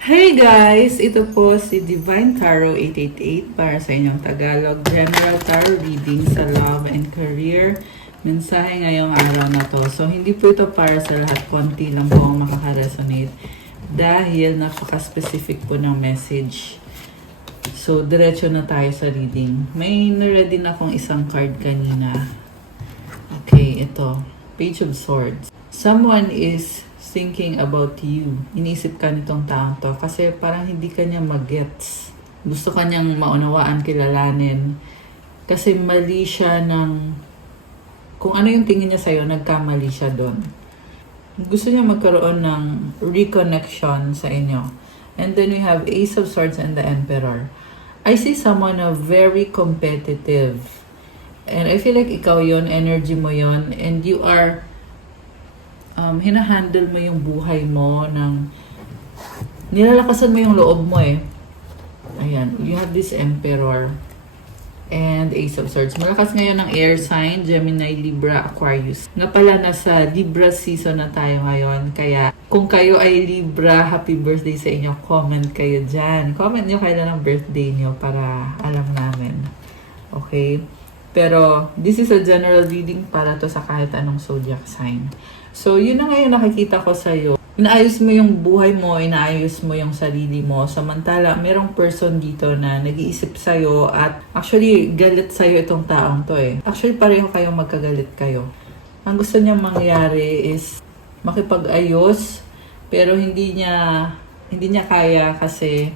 Hey guys! Ito po si Divine Tarot 888 para sa inyong Tagalog General Tarot Reading sa Love and Career. Mensahe ngayong araw na to. So, hindi po ito para sa lahat. Konti lang po ang makaka-resonate dahil napaka-specific po ng message. So, diretso na tayo sa reading. May na-ready na akong isang card kanina. Okay, ito. Page of Swords. Someone is thinking about you. Inisip ka nitong taong to kasi parang hindi ka niya mag-gets. Gusto ka niyang maunawaan, kilalanin. Kasi mali siya ng... Kung ano yung tingin niya sa'yo, nagkamali siya doon. Gusto niya magkaroon ng reconnection sa inyo. And then we have Ace of Swords and the Emperor. I see someone na very competitive. And I feel like ikaw yon, energy mo yon, and you are hinahandle mo yung buhay mo ng nilalakasan mo yung loob mo eh. Ayan, you have this Emperor and Ace of Swords. Malakas ngayon ng air sign, Gemini, Libra, Aquarius. Nga pala nasa Libra season na tayo ngayon. Kaya kung kayo ay Libra, happy birthday sa inyo. Comment kayo dyan. Comment nyo kailan ang birthday nyo para alam namin. Okay? Pero this is a general reading para to sa kahit anong zodiac sign. So, yun na ngayon nakikita ko sa'yo. Inaayos mo yung buhay mo, inaayos mo yung sarili mo. Samantala, merong person dito na nag-iisip sa'yo at actually, galit sa'yo itong taong to eh. Actually, pareho kayong magkagalit kayo. Ang gusto niya mangyari is makipag-ayos, pero hindi niya kaya kasi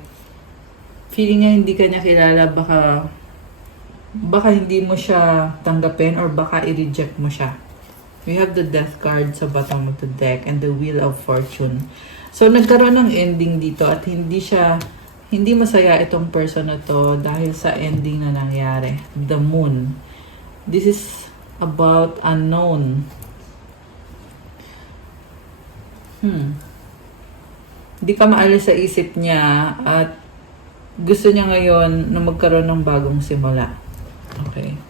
feeling niya hindi ka niya kilala, baka hindi mo siya tanggapin or baka i-reject mo siya. We have the Death card sa bottom of the deck and the Wheel of Fortune. So, nagkaroon ng ending dito at hindi masaya itong person na to dahil sa ending na nangyari. The Moon. This is about unknown. Hindi ka maalis sa isip niya at gusto niya ngayon na magkaroon ng bagong simula. Okay.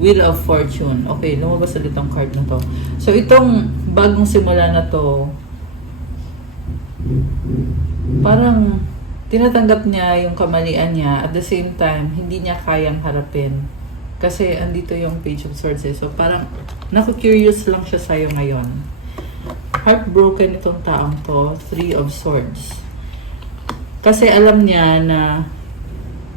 Wheel of Fortune. Okay, lumabas ulit ang card na to. So, itong bagong simula na to, parang tinatanggap niya yung kamalian niya. At the same time, hindi niya kayang harapin. Kasi andito yung Page of Swords eh. So, parang naku-curious lang siya sa'yo ngayon. Heartbroken itong taong to. Three of Swords. Kasi alam niya na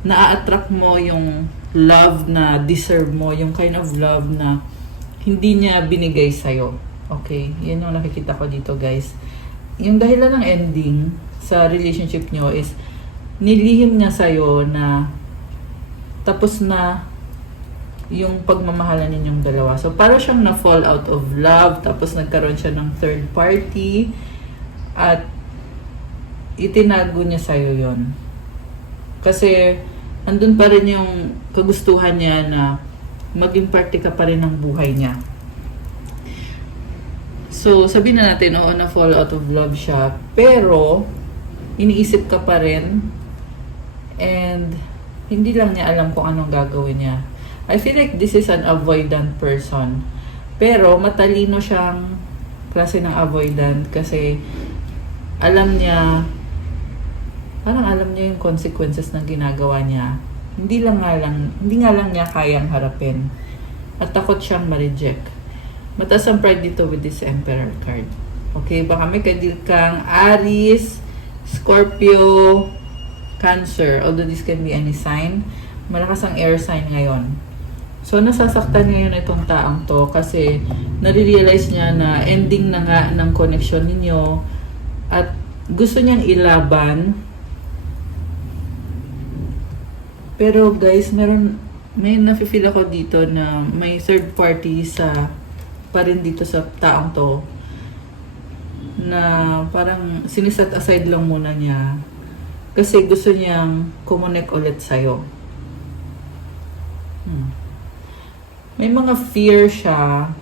na-attract mo yung love na deserve mo, yung kind of love na hindi niya binigay sa'yo. Okay? Yan yung nakikita ko dito, guys. Yung dahilan ng ending sa relationship nyo is nilihim niya sa'yo na tapos na yung pagmamahalan ninyong dalawa. So, para siyang na-fall out of love, tapos nagkaroon siya ng third party, at itinago niya sa'yo yon. Kasi, andun pa rin yung kagustuhan niya na maging parte ka pa rin ng buhay niya. So, sabihin na natin, oo, na fall out of love siya, pero iniisip ka pa rin and hindi lang niya alam kung anong gagawin niya. I feel like this is an avoidant person. Pero matalino siyang klase ng avoidant kasi alam niya yung consequences ng ginagawa niya. Hindi nga lang niya kayang harapin. At takot siyang ma-reject. Mataas ang pride dito with this Emperor card. Okay, baka may kadil kang Aries, Scorpio, Cancer. Although this can be any sign. Malakas ang air sign ngayon. So, nasasaktan ngayon itong taong to kasi nare-realize niya na ending na nga ng connection ninyo at gusto niyang ilaban. Pero guys, may nafe-feel ako dito na may third party pa rin dito sa taong to na parang siniset aside lang muna niya kasi gusto niyang kumonek ulit sa'yo. May mga fear siya.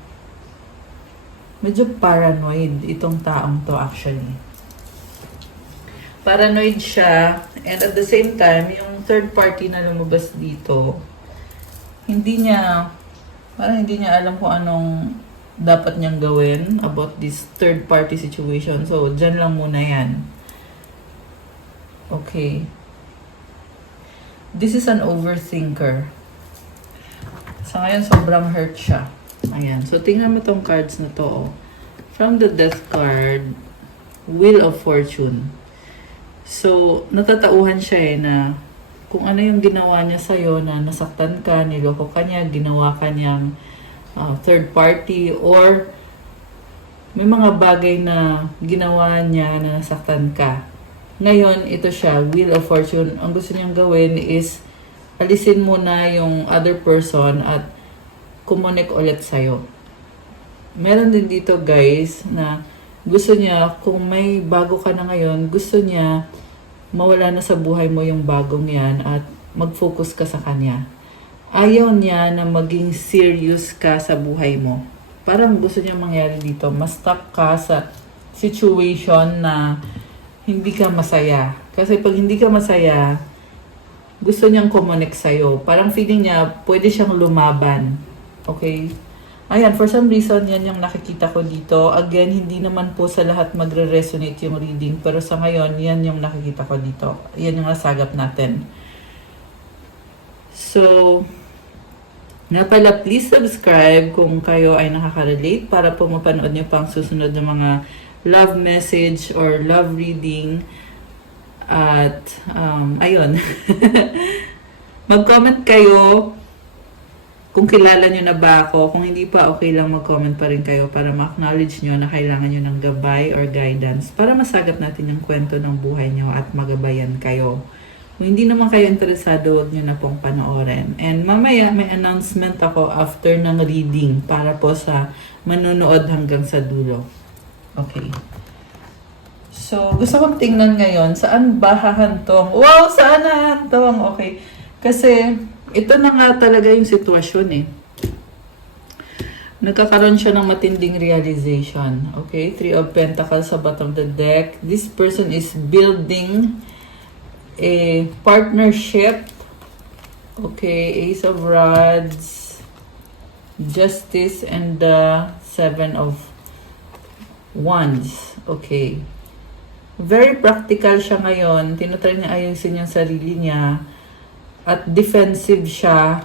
Medyo paranoid itong taong to actually. Paranoid siya and at the same time, yung third party na lumabas dito, parang hindi niya alam kung anong dapat niyang gawin about this third party situation. So, dyan lang muna yan. Okay. This is an overthinker. Sa ngayon, sobrang hurt siya. Ayan. So, tingnan mo tong cards na to. Oh. From the Death card, Wheel of Fortune. So, natatauhan siya na kung ano yung ginawa niya sa'yo na nasaktan ka, niloko ka niya, ginawa ka niyang third party, or may mga bagay na ginawa niya na nasaktan ka. Ngayon, ito siya, Wheel of Fortune. Ang gusto niyang gawin is alisin muna yung other person at kumunik ulit sa'yo. Meron din dito guys na gusto niya, kung may bago ka na ngayon, gusto niya mawala na sa buhay mo yung bagong yan at mag-focus ka sa kanya. Ayaw niya na maging serious ka sa buhay mo. Parang gusto niya mangyari dito, ma-stuck ka sa situation na hindi ka masaya. Kasi pag hindi ka masaya, gusto niyang kumunik sa'yo. Parang feeling niya, pwede siyang lumaban. Okay? Ayan, for some reason, yan yung nakikita ko dito. Again, hindi naman po sa lahat magre-resonate yung reading. Pero sa ngayon, yan yung nakikita ko dito. Yan yung nasagap natin. So, nga pala, please subscribe kung kayo ay nakaka-relate para po mapanood niyo pang susunod na mga love message or love reading. At, ayun. Mag-comment kayo kung kilala nyo na ba ako. Kung hindi pa, okay lang mag-comment pa rin kayo para ma-acknowledge nyo na kailangan nyo ng gabay or guidance para masagap natin yung kwento ng buhay nyo at magabayan kayo. Kung hindi naman kayo interesado, wag nyo na pong panoorin. And mamaya, may announcement ako after ng reading para po sa manonood hanggang sa dulo. Okay. So, gusto kong tingnan ngayon, saan ba hahantong? Wow, saan hahantong? Okay. Kasi, ito na nga talaga yung sitwasyon eh. Nagkakaroon siya ng matinding realization. Okay? Three of Pentacles sa bottom of the deck. This person is building a partnership. Okay? Ace of Rods, Justice, and the Seven of Wands. Okay. Very practical siya ngayon. Tinatry niya ayusin yung sarili niya. At defensive siya.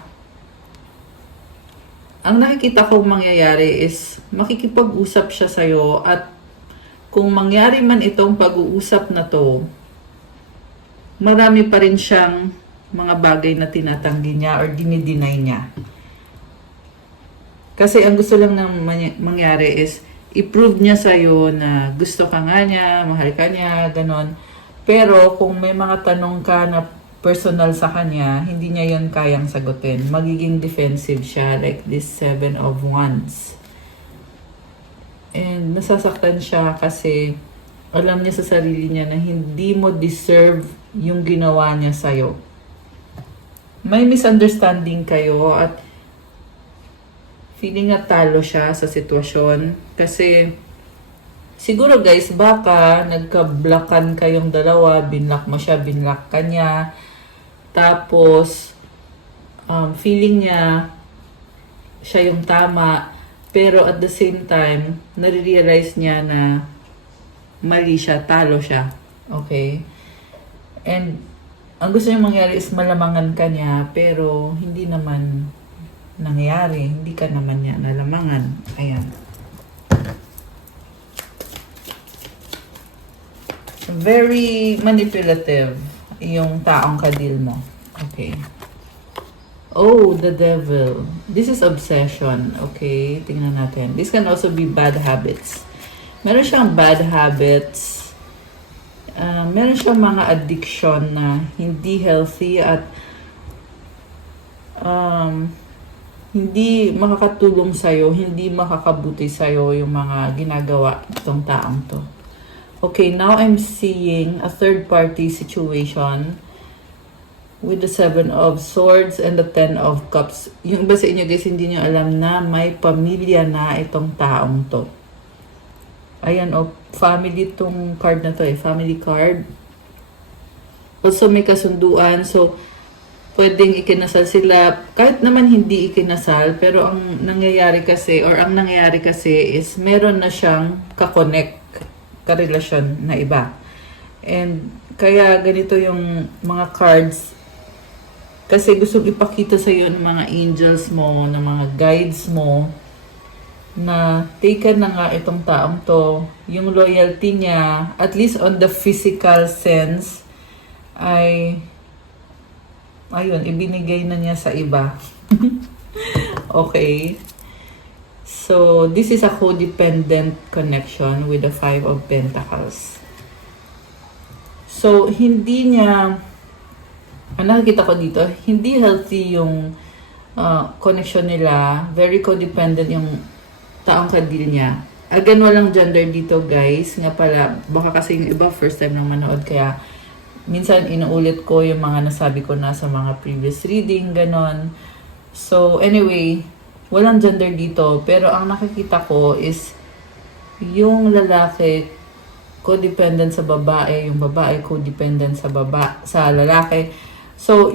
Ang nakikita kong mangyayari is makikipag-usap siya sa'yo at kung mangyari man itong pag-uusap na to, marami pa rin siyang mga bagay na tinatanggi niya or dinideny niya. Kasi ang gusto lang ng mangyari is i-prove niya sa'yo na gusto ka nga niya, mahal ka niya, ganon. Pero kung may mga tanong ka na personal sa kanya, hindi niya yon kayang sagutin. Magiging defensive siya, like this Seven of Wands. And nasasaktan siya kasi alam niya sa sarili niya na hindi mo deserve yung ginawa niya sa'yo. May misunderstanding kayo at feeling na talo siya sa sitwasyon. Kasi siguro guys, baka nagka-blockan kayong dalawa, binlock mo siya, binlock ka niya. Tapos, feeling niya siya yung tama, pero at the same time, nare-realize niya na mali siya, talo siya. Okay? And, ang gusto niya mangyari is malamangan ka niya, pero hindi naman nangyari. Hindi ka naman niya nalamangan. Ayan. Very manipulative yung taong kadil mo. Okay. Oh, the devil. This is obsession. Okay, tingnan natin. This can also be bad habits. Meron siyang bad habits. Meron siyang mga addiction na hindi healthy at hindi makakatulong sa'yo, hindi makakabuti sa'yo yung mga ginagawa itong taong to. Okay, now I'm seeing a third-party situation with the Seven of Swords and the Ten of Cups. Yung iba sa inyo guys, hindi nyo alam na may pamilya na itong taong to. Ayan, family tong card na to eh. Family card. Also may kasunduan. So, pwedeng ikinasal sila, kahit naman hindi ikinasal, pero ang nangyayari kasi is meron na siyang kakonect, karelasyon na iba. And kaya ganito yung mga cards, kasi gustong ipakita sa iyo ng mga angels mo, ng mga guides mo, na taken na nga itong taong to, yung loyalty niya, at least on the physical sense, ay, ayun, ibinigay na niya sa iba. Okay. So, this is a codependent connection with the Five of Pentacles. So, hindi niya, nakikita ko dito, hindi healthy yung connection nila. Very codependent yung taong kadil niya. Again, walang gender dito, guys. Nga pala, baka kasi yung iba first time nang manood, kaya minsan inuulit ko yung mga nasabi ko na sa mga previous reading, ganon. So, anyway, walang gender dito. Pero ang nakikita ko is yung lalaki codependent sa babae, yung babae codependent sa lalaki. So,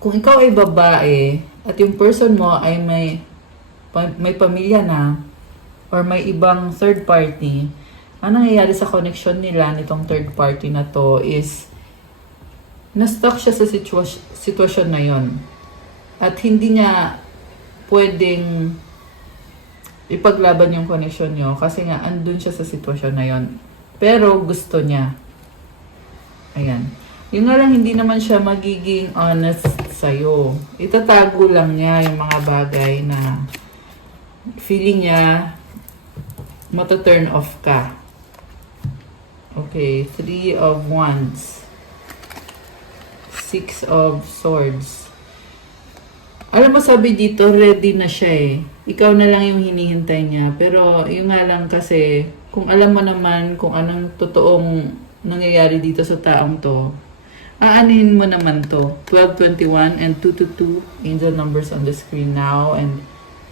kung ikaw ay babae at yung person mo ay may pamilya na, or may ibang third party, ang nangyayari sa connection nila nitong third party na to is na-stuck siya sa sitwasyon na yon. At hindi niya pwedeng ipaglaban yung connection nyo kasi nga andun siya sa sitwasyon na yon. Pero gusto niya. Ayan. Yung nga lang, hindi naman siya magiging honest sa'yo. Itatago lang niya yung mga bagay na feeling niya mata-turn off ka. Okay, 3 of Wands. 6 of Swords. Alam mo, sabi dito, ready na siya eh. Ikaw na lang yung hinihintay niya. Pero yung nga lang kasi, kung alam mo naman kung anong totoong nangyayari dito sa taong to, aanihin mo naman to. 1221 and 222, angel numbers on the screen now, and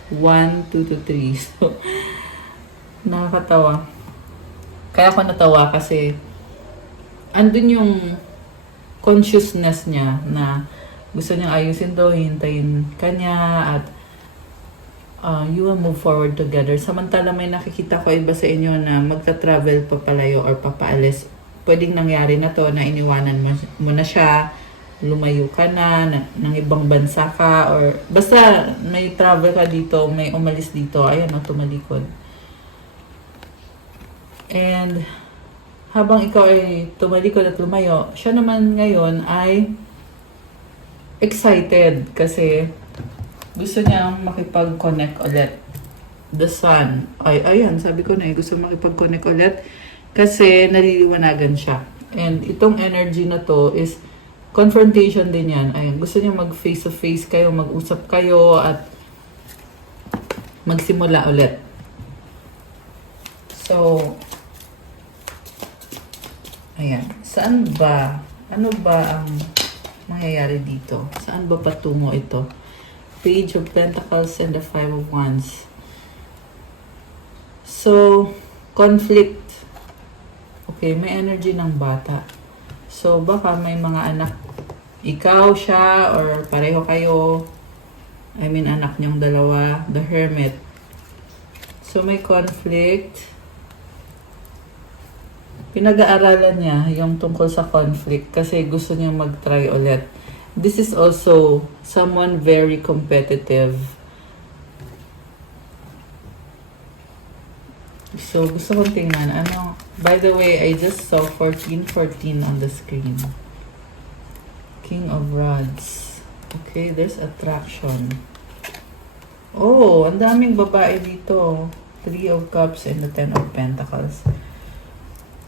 1, 2 to 3. So, nakakatawa. Kaya ako natawa kasi andun yung consciousness niya na gusto niyang ayusin to, hintayin kanya, at you will move forward together. Samantala may nakikita ko iba sa inyo na magta-travel papalayo or papaalis. Pwedeng nangyari na to na iniwanan mo na siya, lumayo ka na, ng ibang bansa ka, or basta may travel ka dito, may umalis dito, ayan o, tumalikod. And habang ikaw ay tumalikod at lumayo, siya naman ngayon ay excited kasi gusto niya makipag-connect ulit. The Sun. Ayan, sabi ko na gusto makipag-connect ulit kasi naliliwanagan siya. And itong energy na to is confrontation din yan. Ayan, gusto niya mag-face-to-face kayo, mag-usap kayo at magsimula ulit. So, ayan. Saan ba? Ano ba ang mangyayari dito? Saan ba patungo ito? Page of Pentacles and the Five of Wands. So, conflict. Okay, may energy ng bata. So, baka may mga anak. Ikaw, siya, or pareho kayo. I mean, anak niyong dalawa. The Hermit. So, may conflict. Pinag-aaralan niya yung tungkol sa conflict kasi gusto niya mag-try ulit. This is also someone very competitive. So, gusto kong tingnan. Ano? By the way, I just saw 1414 on the screen. King of Rods. Okay, there's attraction. Oh, ang daming babae dito. 3 of Cups and the 10 of Pentacles.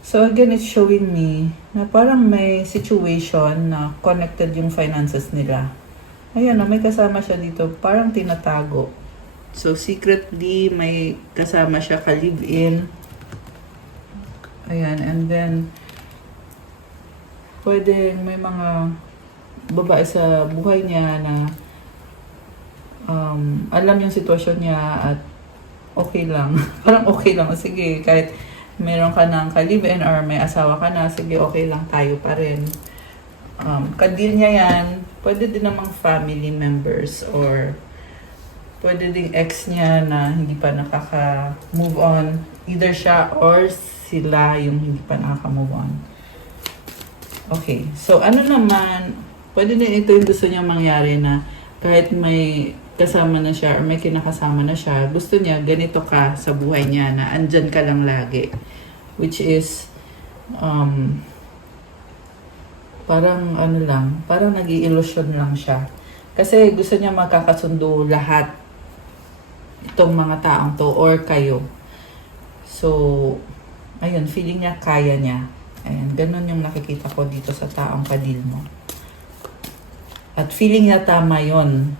So again, it's showing me na parang may situation na connected yung finances nila. Ayan, may kasama siya dito. Parang tinatago. So secretly, may kasama siya ka-live-in. Ayan, and then pwedeng may mga babae sa buhay niya na alam yung sitwasyon niya at okay lang. Parang okay lang. Sige, kahit meron ka ng ka-live-in or may asawa ka na, sige, okay lang tayo pa rin. kadil niya yan. Pwede din namang family members or pwede ding ex niya na hindi pa nakaka-move on. Either siya or sila yung hindi pa nakaka-move on. Okay, so ano naman, pwede din ito yung gusto niya mangyari na kahit may kasama na siya or may kinakasama na siya, gusto niya ganito ka sa buhay niya na andyan ka lang lagi. Which is, parang ano lang, parang nag-i-illusion lang siya. Kasi gusto niya magkakasundo lahat itong mga taong to or kayo. So, ayun, feeling niya kaya niya. Ayan, ganun yung nakikita ko dito sa taong kadil mo. At feeling niya tama yon.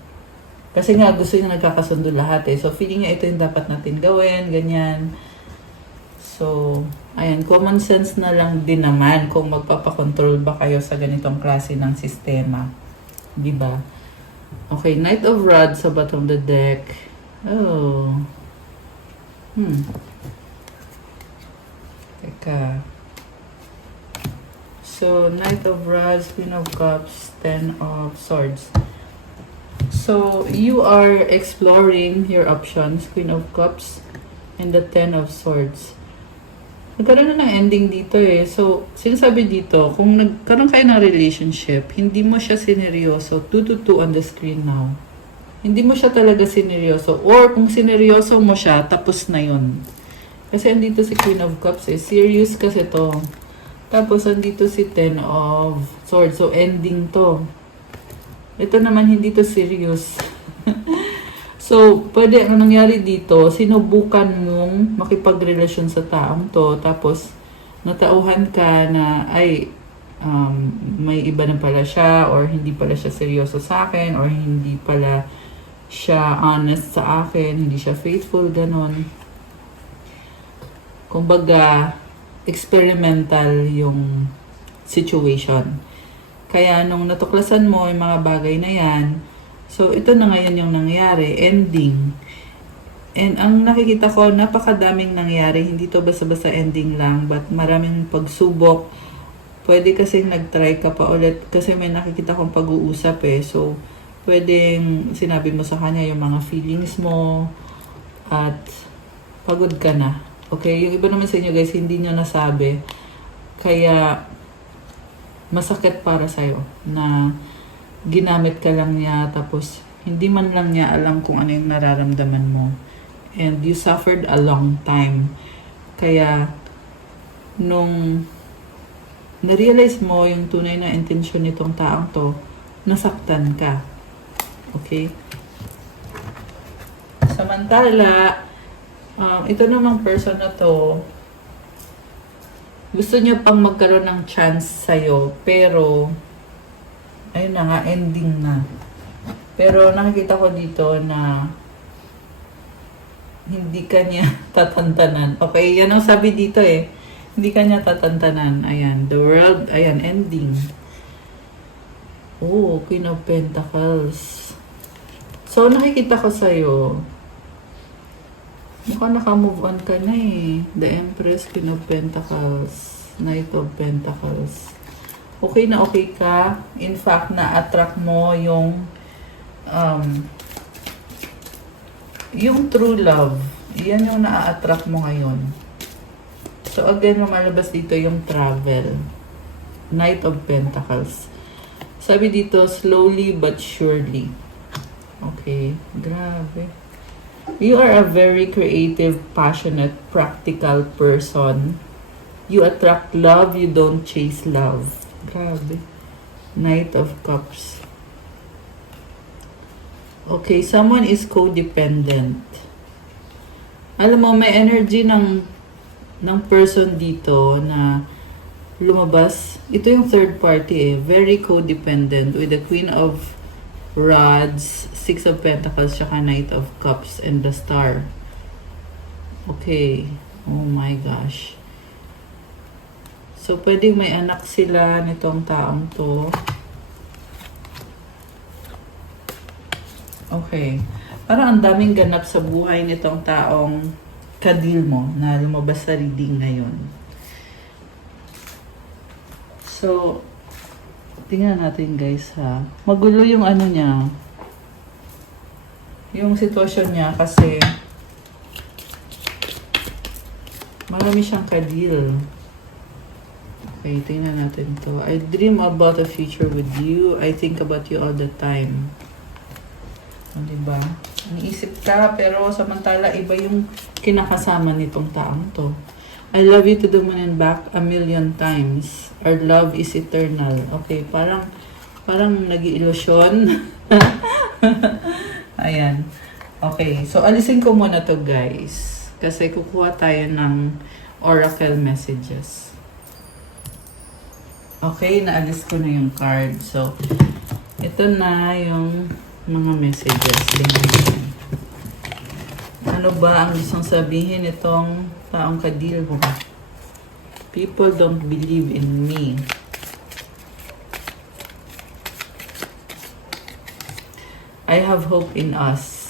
Kasi nga gusto niya nagkakasundo lahat eh. So, feeling niya ito yung dapat natin gawin, ganyan. So, ayan, common sense na lang din naman kung magpapakontrol ba kayo sa ganitong klase ng sistema. Diba? Okay, Knight of Rods sa bottom of the deck. Oh. Teka. So, Knight of Rods, Queen of Cups, Ten of Swords. So, you are exploring your options, Queen of Cups, and the Ten of Swords. Nagkaroon na ng ending dito eh. So, sinasabi dito, kung nagkaroon kayo ng relationship, hindi mo siya sineryoso, 2-2 on the screen now. Hindi mo siya talaga sineryoso. Or kung sineryoso mo siya, tapos na yun. Kasi andito si Queen of Cups eh. Serious kasi to. Tapos andito si Ten of Swords. So, ending to. Ito naman hindi to serious. So, pwede, ang nangyari dito, sinubukan mong makipagrelasyon sa taong to, tapos natauhan ka na, ay, may iba na pala siya, or hindi pala siya seryoso sa akin, or hindi pala siya honest sa akin, hindi siya faithful, ganon. Kumbaga, experimental yung situation. Kaya nung natuklasan mo yung mga bagay na yan, so, ito na ngayon yung nangyari, ending. And ang nakikita ko, napakadaming nangyari. Hindi to basta-basta ending lang, but maraming pagsubok. Pwede kasi nag-try ka pa ulit kasi may nakikita kong pag-uusap eh. So, pwedeng sinabi mo sa kanya yung mga feelings mo at pagod ka na. Okay? Yung iba naman sa inyo guys, hindi nyo nasabi. Kaya, masakit para sa'yo na ginamit ka lang niya, tapos hindi man lang niya alam kung ano yung nararamdaman mo. And you suffered a long time. Kaya, nung na-realize mo yung tunay na intensyon nitong taong to, nasaktan ka. Okay? Samantala, ito namang person na to, gusto niya pang magkaroon ng chance sa'yo, pero ayun na nga, ending na. Pero nakikita ko dito na hindi ka niya tatantanan. Okay, yan ang sabi dito eh. Hindi ka niya tatantanan. Ayan, the world, ayan, ending. Oh, Queen of Pentacles. So, nakikita ko sa'yo, mukhang naka-move on ka na eh. The Empress, Queen of Pentacles, Knight of Pentacles. Okay na okay ka. In fact, na-attract mo yung true love. Yan yung na-attract mo ngayon. So again, lumalabas dito yung travel. Knight of Pentacles. Sabi dito, slowly but surely. Okay, grabe. You are a very creative, passionate, practical person. You attract love, you don't chase love. Grabe. Knight of Cups. Okay, someone is codependent. Alam mo, may energy ng person dito na lumabas. Ito yung third party eh. Very codependent with the Queen of Rods, Six of Pentacles, saka Knight of Cups, and the Star. Okay. Oh my gosh. So, pwedeng may anak sila nitong taong to. Okay. Parang ang daming ganap sa buhay nitong taong kadil mo na lumabas sa reading ngayon. So, Tingnan natin guys ha. Magulo yung ano niya. Yung sitwasyon niya kasi marami siyang kadil. Okay, tingnan natin to. I dream about a future with you. I think about you all the time. O, diba? Iniisip ka, pero samantala iba yung kinakasama nitong taong to. I love you to the moon and back a million times. Our love is eternal. Okay, parang nag-iilusyon. Ayan. Okay, so alisin ko muna to guys. Kasi kukuha tayo ng oracle messages. Okay, naalis ko na yung card. So, ito na yung mga messages. Ano ba ang gustong sabihin itong taong kadil mo? People don't believe in me. I have hope in us.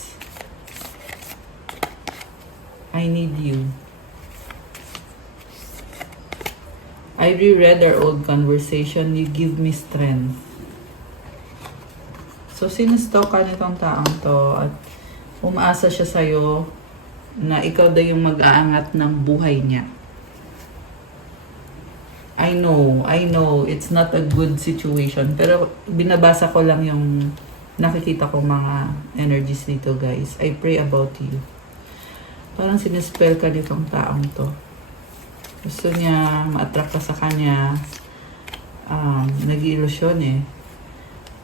I need you. I reread our old conversation. You give me strength. So, sinustok ka nitong taong to at umaasa siya sa'yo na ikaw daw yung mag-aangat ng buhay niya. I know, it's not a good situation. Pero binabasa ko lang yung nakikita ko mga energies dito, guys. I pray about you. Parang sinispell ka nitong taong to. Gusto niya ma-attract ka sa kanya. Nag-iilusyon eh.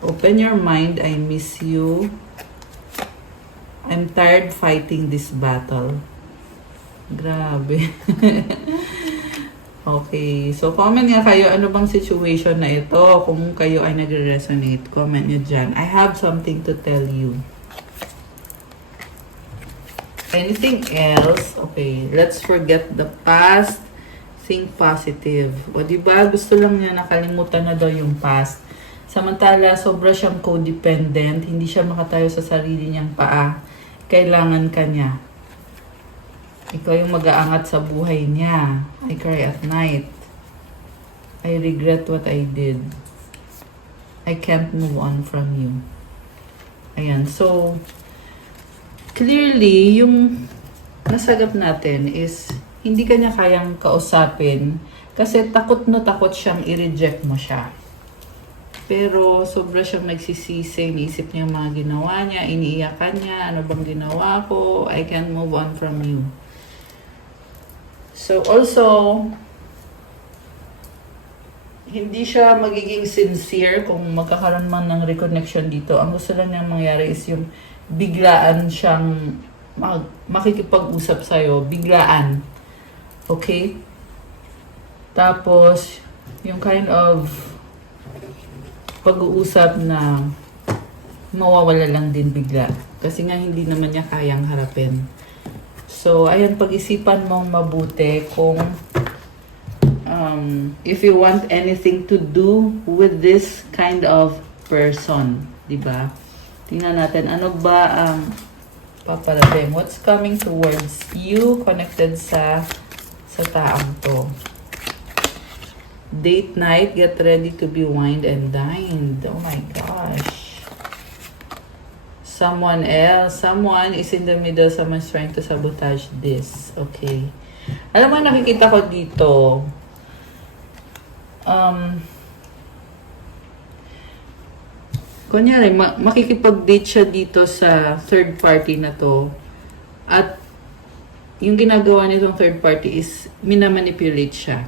Open your mind, I miss you. I'm tired fighting this battle. Grabe. Okay, so comment nga kayo, ano bang situation na ito? Kung kayo ay nagre-resonate, comment nyo dyan. I have something to tell you. Anything else? Okay, let's forget the past. Think positive. O diba, gusto lang niya nakalimutan na daw yung past. Samantala, sobra siyang codependent. Hindi siya makatayo sa sarili niyang paa. Kailangan ka niya. Ikaw yung mag-aangat sa buhay niya. I cry at night. I regret what I did. I can't move on from you. Ayan. So, clearly, yung nasagap natin is hindi ka niya kayang kausapin kasi takot na takot siyang i-reject mo siya. Pero sobra siyang nagsisisi, iniisip niya yung mga ginawa niya, iniiyakan niya, ano bang ginawa ko, I can't move on from you. So also, hindi siya magiging sincere kung magkakaroon man ng reconnection dito. Ang gusto lang niyang mangyari is yung biglaan siyang makikipag-usap sa'yo, biglaan. Okay? Tapos, yung kind of pag-uusap na mawawala lang din bigla. Kasi nga hindi naman niya kayang harapin. So, ayan, pag-isipan mong mabuti kung if you want anything to do with this kind of person. Diba? Tingnan natin, ano ba ang paparating? What's coming towards you connected sa taong to? Date night, get ready to be wined and dined. Oh my gosh. Someone is in the middle, someone's trying to sabotage this. Okay. Alam mo, nakikita ko dito, kunyari, makikipag-date siya dito sa third party na to. At yung ginagawa nitong third party is minamanipulate siya.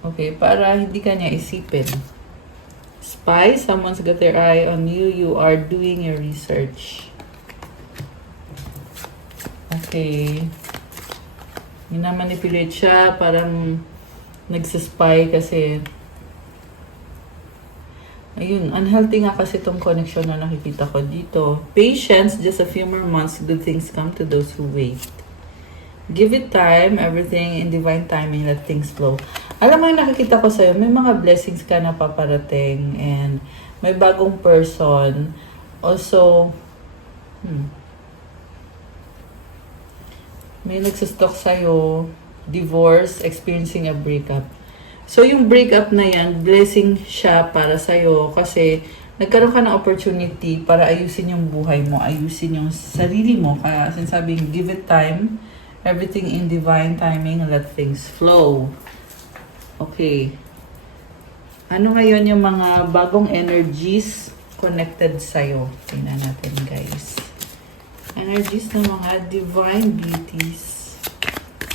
Okay, para hindi ka niya isipin. Spy, someone's got their eye on you. You are doing your research. Okay. Minamanipulate siya, parang nagsaspy kasi ayun, unhealthy nga kasi itong connection na nakikita ko dito. Patience, just a few more months, good things come to those who wait. Give it time, everything in divine timing, let things flow. Alam mo yung nakikita ko sa'yo, may mga blessings ka na paparating and may bagong person. Also, may nagsastalk sa'yo, divorce, experiencing a breakup. So, yung breakup na yan, blessing siya para sa'yo kasi nagkaroon ka ng opportunity para ayusin yung buhay mo, ayusin yung sarili mo. Kaya sinasabing, give it time, everything in divine timing, let things flow. Okay. Ano ngayon yung mga bagong energies connected sa'yo? Tingnan natin, guys. Energies ng mga divine beauties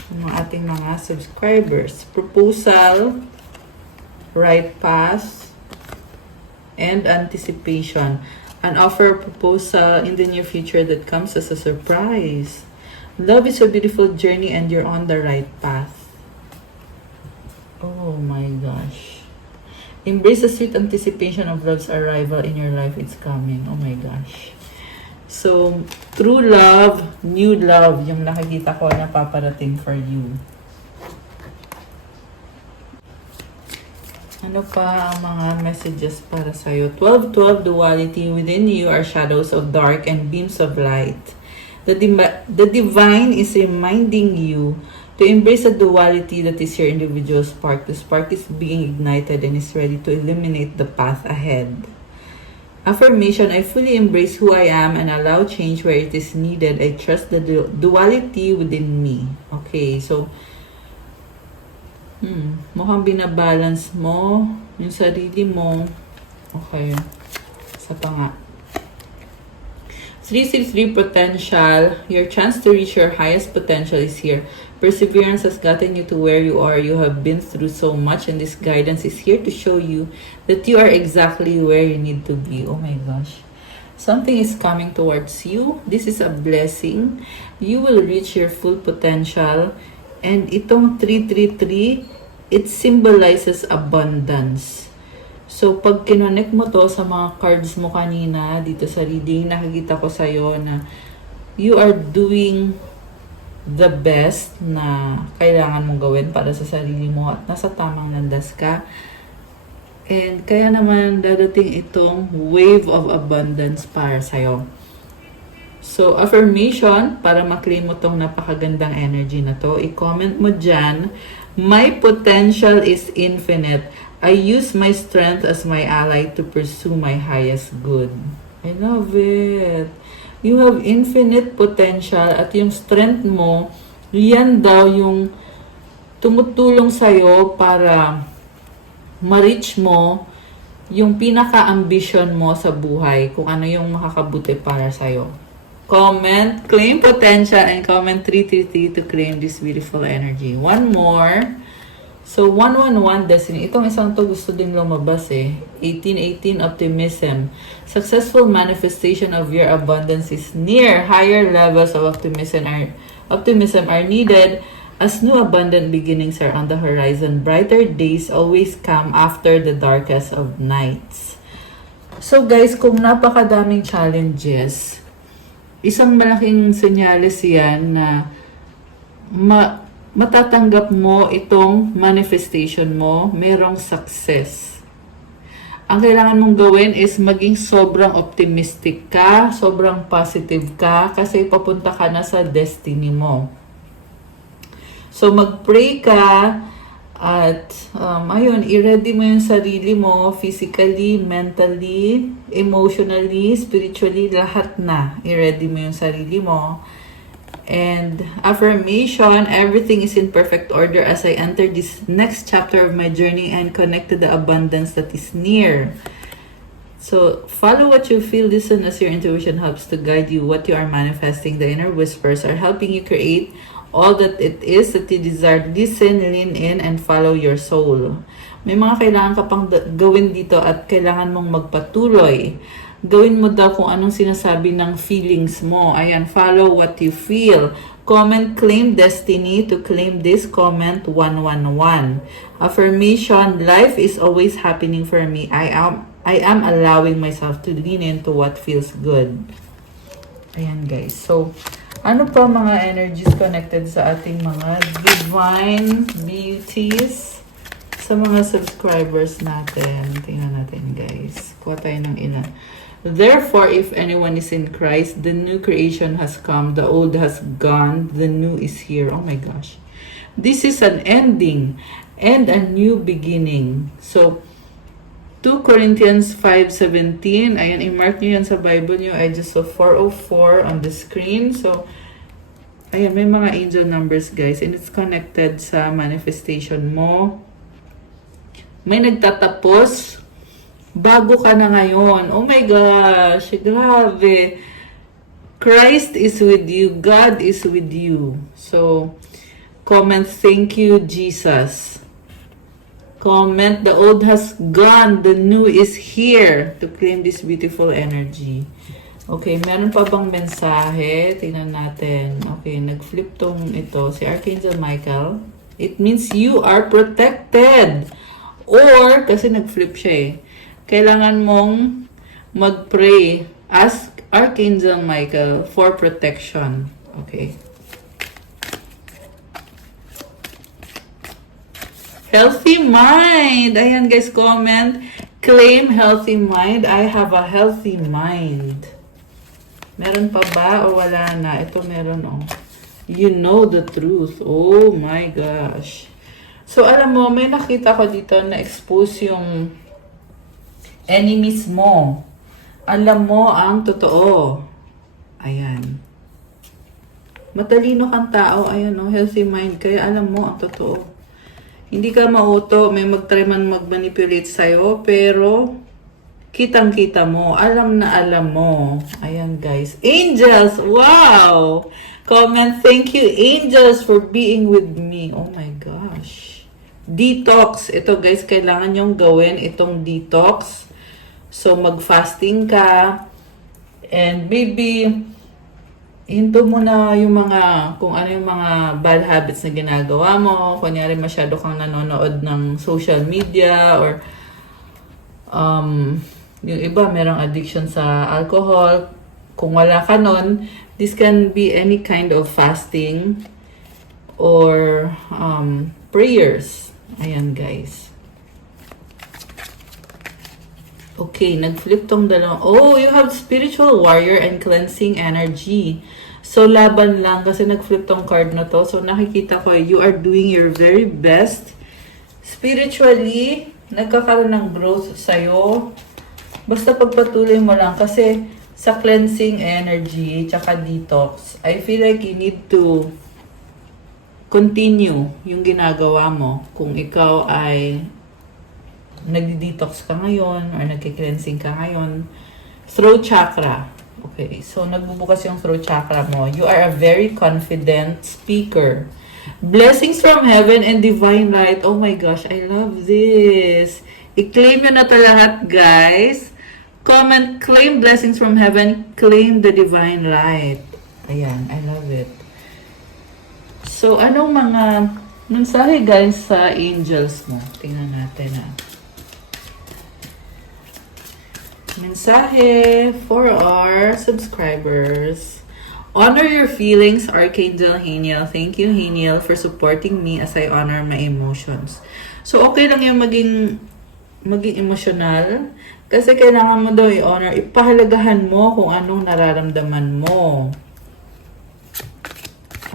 ng ating mga subscribers. Proposal, right path, and anticipation. An offer or proposal in the near future that comes as a surprise. Love is a beautiful journey and you're on the right path. Oh my gosh. Embrace the sweet anticipation of love's arrival in your life. It's coming. Oh my gosh. So, true love, new love, yung nakikita ko na paparating for you. Ano pa ang mga messages para sa'yo? 12-12 duality. Within you are shadows of dark and beams of light. The divine is reminding you to embrace the duality that is your individual spark. The spark is being ignited and is ready to illuminate the path ahead. Affirmation, I fully embrace who I am and allow change where it is needed. I trust the duality within me. Okay, so mukhang binabalance mo yung sarili mo. Okay. Sa pa nga. 363 potential. Your chance to reach your highest potential is here. Perseverance has gotten you to where you are. You have been through so much and this guidance is here to show you that you are exactly where you need to be. Oh my gosh. Something is coming towards you. This is a blessing. You will reach your full potential. And itong 333, it symbolizes abundance. So, pag kinonect mo to sa mga cards mo kanina, dito sa reading, nakikita ko sa'yo na you are doing the best na kailangan mong gawin para sa sarili mo at nasa tamang landas ka. And kaya naman dadating itong wave of abundance para sa'yo. So, affirmation, para maklaim mo tong napakagandang energy na to, i-comment mo dyan, my potential is infinite. I use my strength as my ally to pursue my highest good. I love it. You have infinite potential at yung strength mo, yan daw yung tumutulong sa'yo para ma-reach mo yung pinaka-ambition mo sa buhay, kung ano yung makakabuti para sa'yo. Comment, claim potential, and comment 333 to claim this beautiful energy. One more. So, 111 destiny. Itong isang to gusto din lumabas eh. 1818 optimism. Successful manifestation of your abundance is near. Higher levels of optimism are needed as new abundant beginnings are on the horizon. Brighter days always come after the darkest of nights. So guys, kung napakadaming challenges, isang malaking senyales yan na matatanggap mo itong manifestation mo, merong success. Ang kailangan mong gawin is maging sobrang optimistic ka, sobrang positive ka, kasi papunta ka na sa destiny mo. So, mag-pray ka at, ayun, i-ready mo yung sarili mo physically, mentally, emotionally, spiritually, lahat na. I-ready mo yung sarili mo. And affirmation, everything is in perfect order as I enter this next chapter of my journey and connect to the abundance that is near. So, follow what you feel, listen as your intuition helps to guide you what you are manifesting. The inner whispers are helping you create all that it is that you desire. Listen, lean in, and follow your soul. May mga kailangan ka pang gawin dito at kailangan mong magpatuloy. Gawin mo daw kung anong sinasabi ng feelings mo. Ayan, follow what you feel. Comment, claim destiny. To claim this, comment 111. Affirmation, life is always happening for me. I am allowing myself to lean into what feels good. Ayan guys. So, ano pa mga energies connected sa ating mga divine beauties sa mga subscribers natin? Tingnan natin guys. Kuha tayo ng ilan. Therefore, if anyone is in Christ, the new creation has come, the old has gone, the new is here. Oh my gosh. This is an ending and a new beginning. So, 2 Corinthians 5:17. Ayan, i-mark nyo yan sa Bible nyo. I just saw 404 on the screen. So, ayan, may mga angel numbers, guys. And it's connected sa manifestation mo. May nagtatapos. Bago ka na ngayon. Oh my gosh, grabe. Christ is with you. God is with you. So, comment, thank you, Jesus. Comment, the old has gone, the new is here to claim this beautiful energy. Okay, meron pa bang mensahe? Tingnan natin. Okay, nag-flip tong ito, si Archangel Michael. It means you are protected. Or, kasi nag-flip siya eh, kailangan mong mag-pray. Ask Archangel Michael for protection. Okay. Healthy mind. Ayan guys, comment. Claim healthy mind. I have a healthy mind. Meron pa ba o wala na? Ito meron oh. You know the truth. Oh my gosh. So alam mo, may nakita ko dito na expose yung enemies mo. Alam mo ang totoo. Ayan. Matalino kang tao. Ayan oh, healthy mind. Kaya alam mo ang totoo. Hindi ka mauto, may mag-try man mag-manipulate sa'yo, pero kitang-kita mo, alam na alam mo. Ayan guys. Angels! Wow! Comment, thank you angels for being with me. Oh my gosh. Detox. Ito guys, kailangan nyong gawin itong detox. So mag-fasting ka. And maybe hinto mo na yung mga, kung ano yung mga bad habits na ginagawa mo. Kunyari masyado kang nanonood ng social media or yung iba merong addiction sa alcohol. Kung wala ka nun, this can be any kind of fasting or prayers. Ayan guys. Okay, nag-flip tong dalawang. Oh, you have spiritual warrior and cleansing energy. So, laban lang kasi nag-flip tong card na to. So, nakikita ko, you are doing your very best. Spiritually, nagkakaroon ng growth sa'yo. Basta pagpatuloy mo lang kasi sa cleansing energy, tsaka detox, I feel like you need to continue yung ginagawa mo. Kung ikaw ay nagdi-detox ka ngayon or nagki-cleansing ka ngayon. Throat chakra. Okay, so nagbubukas yung throat chakra mo. You are a very confident speaker. Blessings from heaven and divine light. Oh my gosh, I love this. I-claim nyo na to lahat, guys. Comment, claim blessings from heaven, claim the divine light. Ayan, I love it. So, anong mga mensahe, guys, sa angels mo? Tingnan natin, Mensahe for our subscribers. Honor your feelings, Archangel Haniel. Thank you, Haniel, for supporting me as I honor my emotions. So, okay lang yung maging emotional. Kasi kailangan mo daw i-honor. Ipahalagahan mo kung anong nararamdaman mo.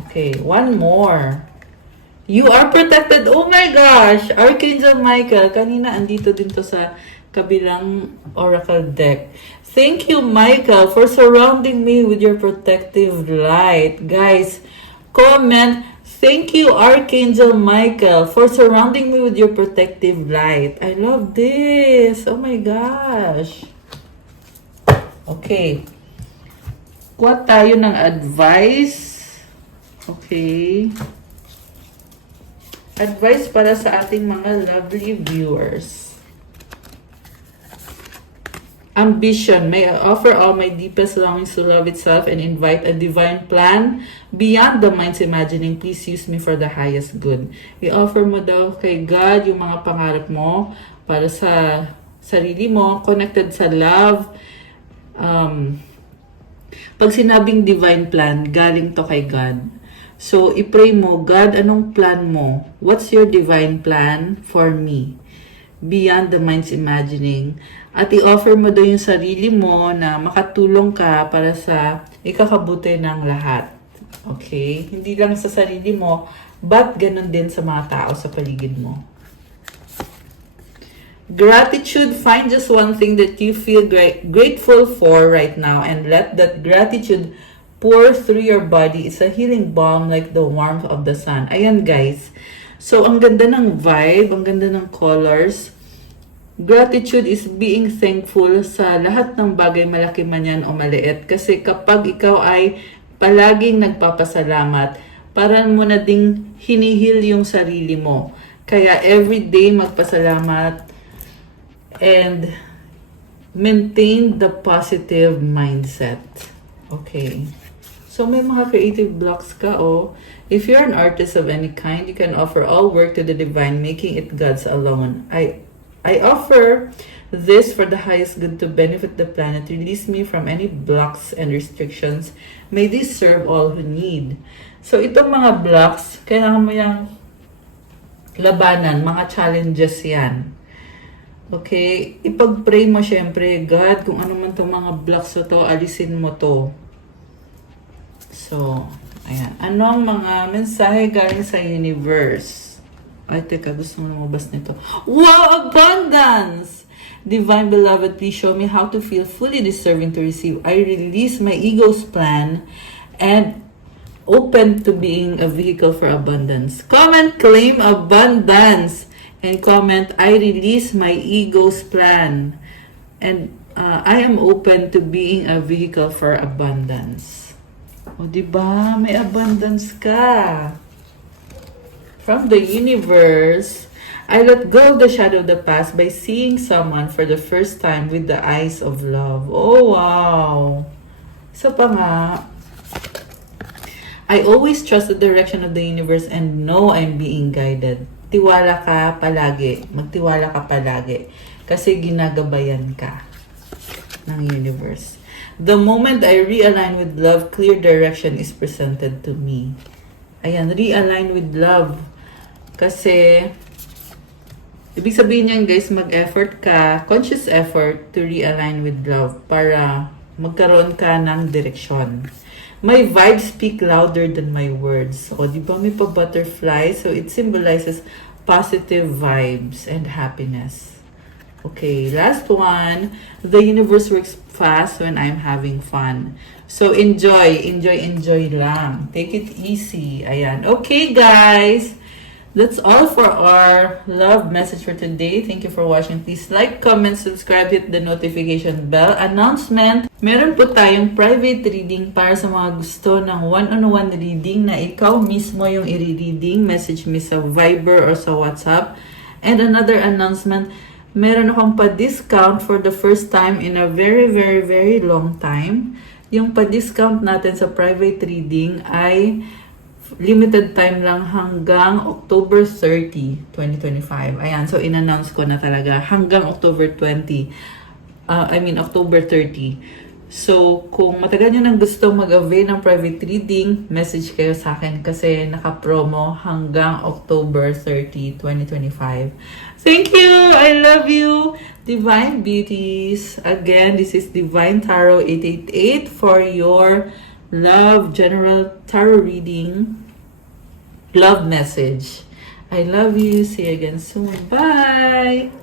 Okay, one more. You are protected. Oh my gosh! Archangel Michael. Kanina, andito din to sa kabilang oracle deck. Thank you, Michael, for surrounding me with your protective light. Guys, comment, thank you, Archangel Michael, for surrounding me with your protective light. I love this. Oh my gosh. Okay. Kuha tayo ng advice. Okay. Advice para sa ating mga lovely viewers. Ambition. May I offer all my deepest longings to love itself and invite a divine plan beyond the mind's imagining. Please use me for the highest good. I-offer mo daw kay God yung mga pangarap mo para sa sarili mo, connected sa love. Pag sinabing divine plan, galing to kay God. So, i-pray mo, God, anong plan mo? What's your divine plan for me? Beyond the mind's imagining. At i-offer mo daw yung sarili mo na makatulong ka para sa ikakabuti ng lahat. Okay? Hindi lang sa sarili mo, but ganun din sa mga tao sa paligid mo. Gratitude, find just one thing that you feel grateful for right now and let that gratitude pour through your body. It's a healing balm like the warmth of the sun. Ayan guys. So, ang ganda ng vibe, ang ganda ng colors. Gratitude is being thankful sa lahat ng bagay, malaki man yan o maliit. Kasi kapag ikaw ay palaging nagpapasalamat, parang mo na ding hinihil yung sarili mo. Kaya everyday magpasalamat and maintain the positive mindset. Okay. So, may mga creative blocks ka, oh. If you're an artist of any kind, you can offer all work to the divine, making it God's alone. I offer this for the highest good to benefit the planet. Release me from any blocks and restrictions. May this serve all who need. So, itong mga blocks, kailangan mo yung labanan, mga challenges yan. Okay? Ipag-pray mo syempre, God, kung ano man itong mga blocks na to, alisin mo to. So, ayan. Ano ang mga mensahe galing sa universe? Ay, teka, gusto mo lumabas nito. Wow, abundance! Divine beloved, please show me how to feel fully deserving to receive. I release my ego's plan and open to being a vehicle for abundance. Comment, claim abundance. And comment, I release my ego's plan. And I am open to being a vehicle for abundance. O, diba? May abundance ka. From the universe, I let go of the shadow of the past by seeing someone for the first time with the eyes of love. Oh, wow. Isa pa nga, I always trust the direction of the universe and know I'm being guided. Tiwala ka palagi. Magtiwala ka palagi. Kasi ginagabayan ka ng universe. The moment I realign with love, clear direction is presented to me. Ayan, realign with love. Kasi, ibig sabihin niyan guys, mag-effort ka, conscious effort to realign with love para magkaroon ka ng direksyon. My vibes speak louder than my words. O, di ba may pa-butterfly? So, it symbolizes positive vibes and happiness. Okay, last one. The universe works fast when I'm having fun. So, enjoy lang. Take it easy. Ayan. Okay, guys. That's all for our love message for today. Thank you for watching. Please like, comment, subscribe, hit the notification bell. Announcement, meron po tayong private reading para sa mga gusto ng one-on-one reading na ikaw mismo yung i-reading. Message me sa Viber or sa WhatsApp. And another announcement, meron akong pa-discount for the first time in a very, very, very long time. Yung pa-discount natin sa private reading ay limited time lang hanggang October 30, 2025. Ayan, so in-announce ko na talaga hanggang October 30. October 30. So, kung matagal nyo nang gusto mag-avail ng private reading, message kayo sa akin kasi naka-promo hanggang October 30, 2025. Thank you! I love you! Divine Beauties. Again, this is Divine Tarot 888 for your love general tarot reading, love message. I love you. See you again soon. Bye!